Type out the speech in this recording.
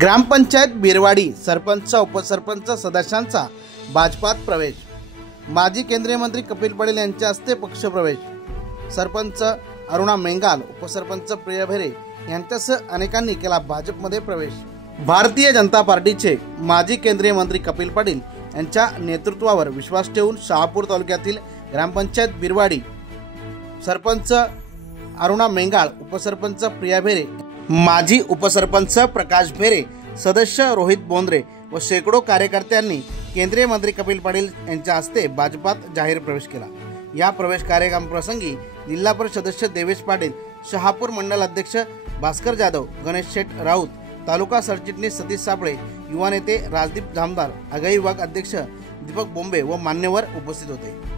ग्रामपंचायत बिरवाडी सरपंच उपसरपंच सदस्यांचा भाजपात प्रवेश। माजी केंद्रीय मंत्री कपिल पटेल यांच्या हस्ते पक्षप्रवेश। सरपंच अरुणा मेंगाल, उपसरपंच प्रिया भेरे यांच्यासह अनेकांनी केला भाजपमध्ये प्रवेश। भारतीय जनता पार्टीचे माजी केंद्रीय मंत्री कपिल पटेल यांच्या नेतृत्वावर विश्वास ठेवून शहापूर तालुक्यातील ग्रामपंचायत बिरवाडी सरपंच अरुणा मेंगाल, उपसरपंच प्रिया भेरे, माजी उपसरपंच प्रकाश भेरे, सदस्य रोहित बोंद्रे व शेकडो कार्यकर्त्यांनी केंद्रीय मंत्री कपिल पटेल यांच्या हस्ते भाजपात जाहीर प्रवेश केला। या प्रवेश कार्यक्रमाप्रसंगी जिल्हा परिषद सदस्य देवेश पाटील, शहापूर मंडल अध्यक्ष भास्कर जाधव, गणेश शेठ राऊत, तालुका सरचिटणीस सतीश सापळे, युवा नेते राजदीप जामदार, आगाई विभाग अध्यक्ष दीपक बोंबे व मान्यवर उपस्थित होते।